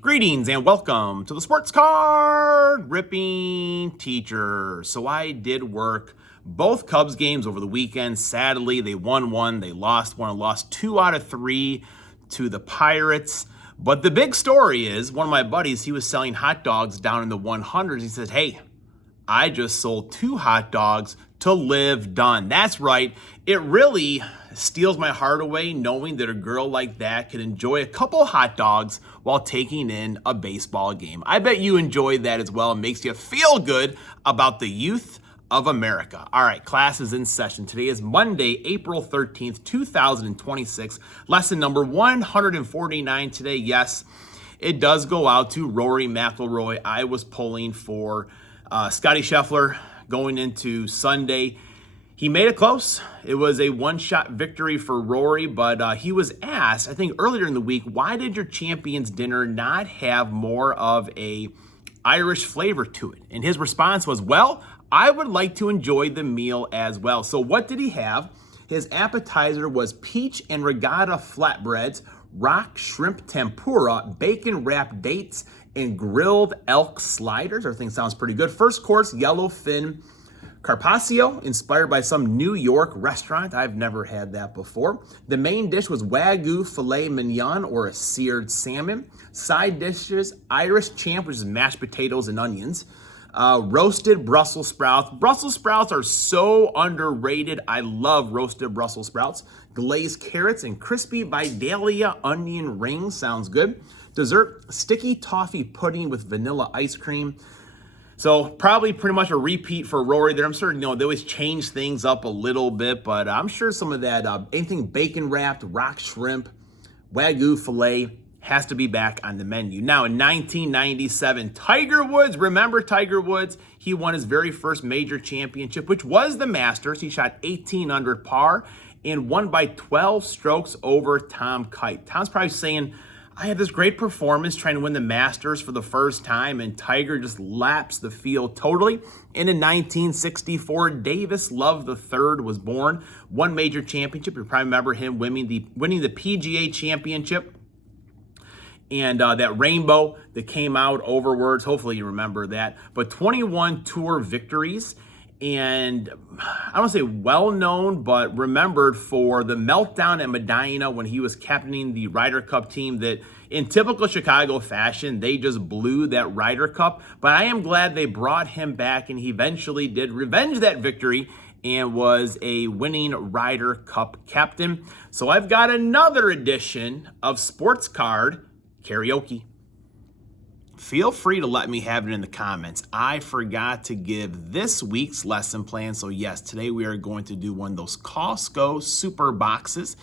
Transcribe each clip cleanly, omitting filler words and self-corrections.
Greetings and welcome to the Sports Card Ripping Teacher. So I did work both Cubs games over the weekend. Sadly, they won one, they lost one, and lost 2 out of 3 to the Pirates. But the big story is one of my buddies, he was selling hot dogs down in the 100s. He said, hey, I just sold 2 hot dogs to live done. That's right. It really steals my heart away knowing that a girl like that can enjoy a couple hot dogs while taking in a baseball game. I bet you enjoy that as well. It makes you feel good about the youth of America. All right, class is in session. Today is Monday, April 13th, 2026. Lesson number 149 today. Yes, it does go out to Rory McIlroy. I was pulling for Scotty Scheffler going into Sunday. He made it close. It was a one-shot victory for Rory, but he was asked, I think earlier in the week, why did your champions dinner not have more of a Irish flavor to it? And his response was, well, I would like to enjoy the meal as well. So what did he have? His appetizer was peach and regatta flatbreads, rock shrimp tempura, bacon-wrapped dates, and grilled elk sliders. Everything sounds pretty good. First course, yellowfin carpaccio, inspired by some New York restaurant. I've never had that before. The main dish was Wagyu filet mignon, or a seared salmon. Side dishes, Irish champ, which is mashed potatoes and onions. Roasted Brussels sprouts. Brussels sprouts are so underrated. I love roasted Brussels sprouts. Glazed carrots and crispy Vidalia onion rings. Sounds good. Dessert, sticky toffee pudding with vanilla ice cream. So probably pretty much a repeat for Rory there. I'm certain, they always change things up a little bit, but I'm sure some of that, anything bacon wrapped, rock shrimp, Wagyu filet has to be back on the menu. Now in 1997, Tiger Woods, remember Tiger Woods? He won his very first major championship, which was the Masters. He shot 18 under par and won by 12 strokes over Tom Kite. Tom's probably saying, I had this great performance trying to win the Masters for the first time, and Tiger just laps the field totally. And in 1964, Davis Love III was born, won major championship. You probably remember him winning the PGA championship. And that rainbow that came out overwards, hopefully you remember that. But 21 tour victories, and I don't want to say well-known, but remembered for the meltdown at Medina when he was captaining the Ryder Cup team that in typical Chicago fashion, they just blew that Ryder Cup. But I am glad they brought him back, and he eventually did revenge that victory and was a winning Ryder Cup captain. So I've got another edition of Sports Card Karaoke. Feel free to let me have it in the comments. I forgot to give this week's lesson plan. So yes, today we are going to do one of those Costco super boxes.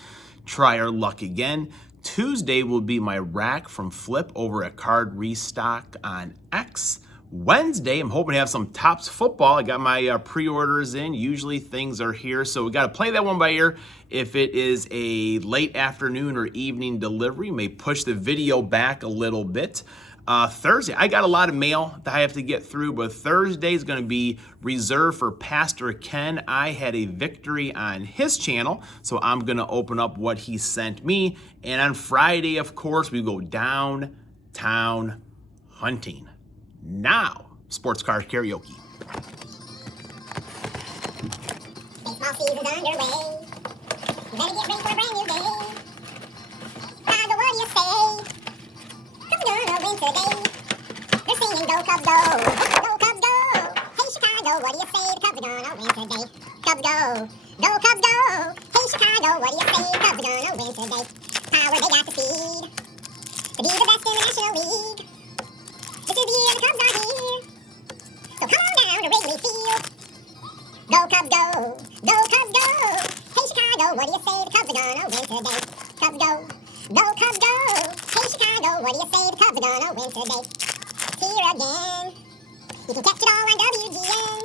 Try our luck again. Tuesday will be my rack from Flip over at Card Restock on X. Wednesday, I'm hoping to have some Topps football. I got my pre-orders in. Usually things are here, so we got to play that one by ear. If it is a late afternoon or evening delivery, may push the video back a little bit. Thursday, I got a lot of mail that I have to get through, but Thursday is going to be reserved for Pastor Ken. I had a victory on his channel, so I'm going to open up what he sent me. And on Friday, of course, we go downtown hunting. Now, Sports Card Karaoke. Baseball season's underway. You better get ready for a brand new day. Chicago, what do you say? Cubs gonna win today. They're singing go Cubs go, go Cubs go. Hey Chicago, what do you say? The Cubs are gonna win today. Cubs go Cubs go. Hey Chicago, what do you say? The Cubs are gonna win today. Power, they got the speed to be the best in the National League. This is the year the Cubs are here, so come on down to Wrigley Field. Go Cubs go, go Cubs go. Hey Chicago, what do you say? The Cubs are gonna win today. Cubs go Cubs go. Hey Chicago, what do you say? The Cubs are gonna win today. Here again, you can catch it all on WGN.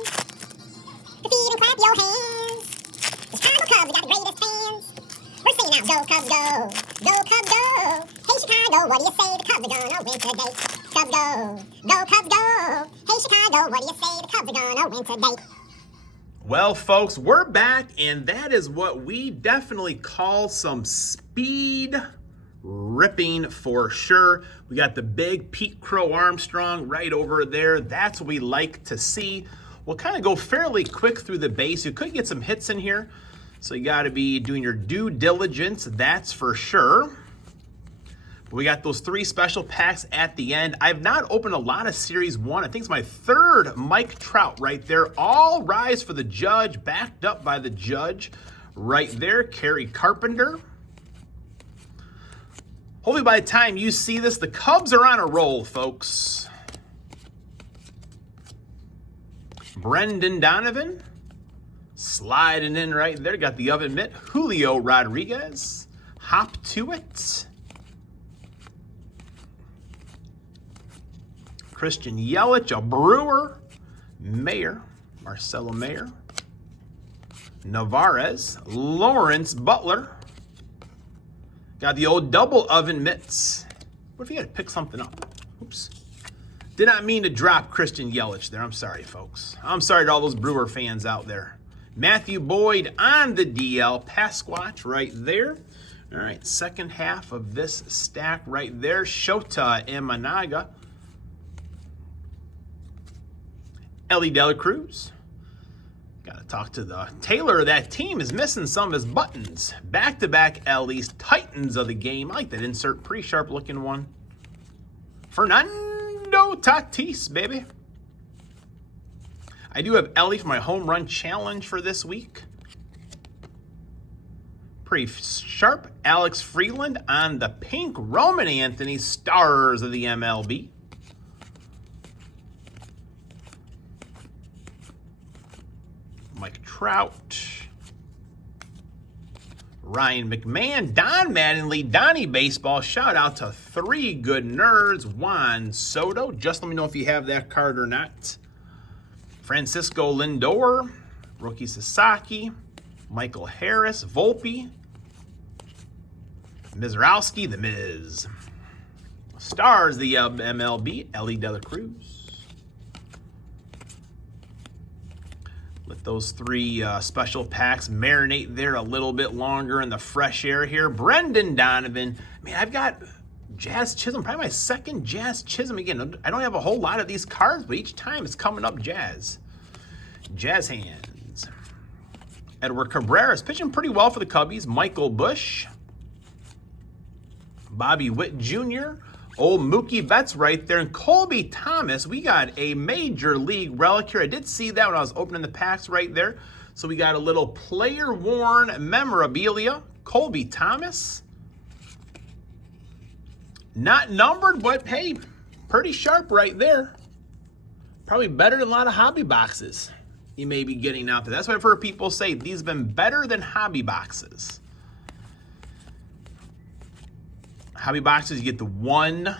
Defeat and clap your hands. The Chicago Cubs got the greatest fans. We're singing out go Cubs go, go Cubs go. Hey Chicago, what do you say? The Cubs are gonna win today. Cubs go Cubs go. Hey Chicago, what do you say? The Cubs are gonna win today. Well, folks, we're back, and that is what we definitely call some speed ripping for sure. We got the big Pete Crow Armstrong right over there. That's what we like to see. We'll kind of go fairly quick through the base. You could get some hits in here, so you got to be doing your due diligence, that's for sure. But we got those 3 special packs at the end. I've not opened a lot of Series 1. I think it's my 3rd Mike Trout right there. All Rise for the Judge, backed up by the Judge right there. Kerry Carpenter. Hopefully by the time you see this, the Cubs are on a roll, folks. Brendan Donovan, sliding in right there. Got the oven mitt. Julio Rodriguez, hop to it. Christian Yelich, a Brewer. Mayer, Marcelo Mayer. Navarez, Lawrence Butler. Got the old double oven mitts. What if you had to pick something up? Oops. Did not mean to drop Christian Yelich there. I'm sorry, folks. I'm sorry to all those Brewer fans out there. Matthew Boyd on the DL. Pasquatch right there. All right, second half of this stack right there. Shota Imanaga. Ellie De La Cruz. Got to talk to the tailor of that team. Is missing some of his buttons. Back-to-back Ellie's. Titans of the game. I like that insert. Pretty sharp looking one. Fernando Tatis, baby. I do have Ellie for my home run challenge for this week. Pretty sharp. Alex Freeland on the pink. Roman Anthony, stars of the MLB. Mike Trout. Ryan McMahon. Don Mattingly. Donnie Baseball. Shout out to 3 good nerds. Juan Soto. Just let me know if you have that card or not. Francisco Lindor. Rookie Sasaki. Michael Harris. Volpe. Mizrowski. The Miz. Stars the MLB. Ellie De La Cruz. Let those 3 special packs marinate there a little bit longer in the fresh air here. Brendan Donovan. Man, I've got Jazz Chisholm, probably my 2nd Jazz Chisholm. Again, I don't have a whole lot of these cards, but each time it's coming up Jazz. Jazz hands. Edward Cabrera is pitching pretty well for the Cubbies. Michael Bush. Bobby Witt Jr. Old Mookie Betts right there. And Colby Thomas, we got a Major League relic here. I did see that when I was opening the packs right there. So we got a little player-worn memorabilia. Colby Thomas. Not numbered, but hey, pretty sharp right there. Probably better than a lot of hobby boxes you may be getting out there. That's what I've heard people say. These have been better than hobby boxes. Hobby boxes, you get the 1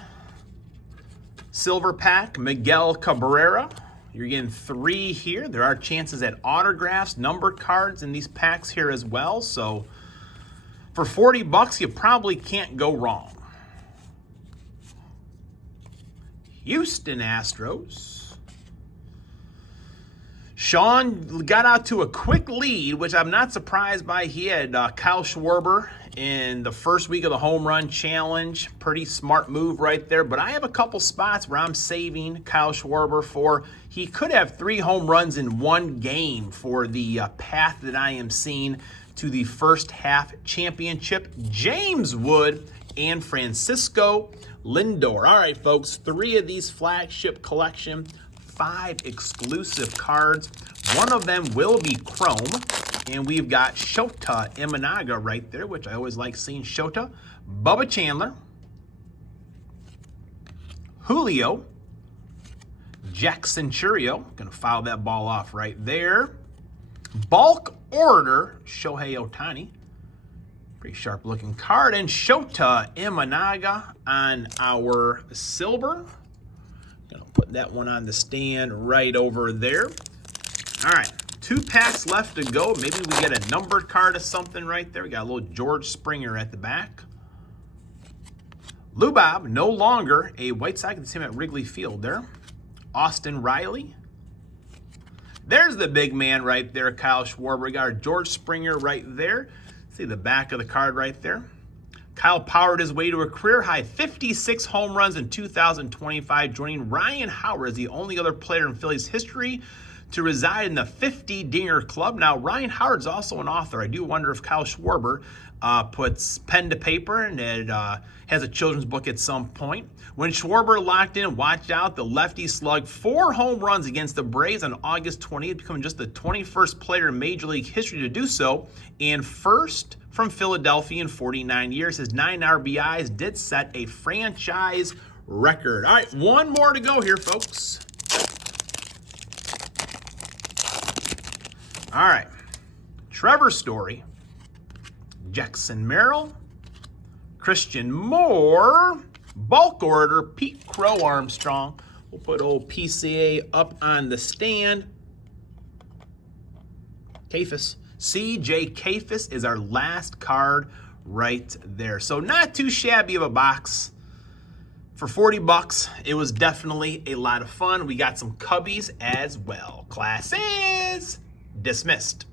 silver pack, Miguel Cabrera. You're getting 3 here. There are chances at autographs, numbered cards in these packs here as well. So for $40, you probably can't go wrong. Houston Astros. Sean got out to a quick lead, which I'm not surprised by. He had Kyle Schwarber in the first week of the home run challenge. Pretty smart move right there. But I have a couple spots where I'm saving Kyle Schwarber for. He could have 3 home runs in 1 game for the path that I am seeing to the first half championship. James Wood and Francisco Lindor. All right, folks, 3 of these flagship collection, 5 exclusive cards. One of them will be chrome. And we've got Shota Imanaga right there, which I always like seeing Shota. Bubba Chandler. Julio. Jackson Churio. Going to foul that ball off right there. Bulk order, Shohei Ohtani. Pretty sharp looking card. And Shota Imanaga on our silver. Going to put that one on the stand right over there. All right. 2 packs left to go. Maybe we get a numbered card or something right there. We got a little George Springer at the back. Lubob, no longer a White Sox. You can see him at Wrigley Field there. Austin Riley. There's the big man right there, Kyle Schwarber. We got our George Springer right there. See the back of the card right there. Kyle powered his way to a career-high 56 home runs in 2025, joining Ryan Howard as the only other player in Phillies history to reside in the 50-dinger club. Now, Ryan Howard's also an author. I do wonder if Kyle Schwarber puts pen to paper and has a children's book at some point. When Schwarber locked in, watch out, the lefty slugged 4 home runs against the Braves on August 20th, becoming just the 21st player in Major League history to do so, and first from Philadelphia in 49 years. His 9 RBIs did set a franchise record. All right, one more to go here, folks. All right, Trevor Story, Jackson Merrill, Christian Moore, bulk order, Pete Crow Armstrong. We'll put old PCA up on the stand. Kafis. CJ Kafis is our last card right there. So not too shabby of a box. For $40, it was definitely a lot of fun. We got some cubbies as well. Class is dismissed.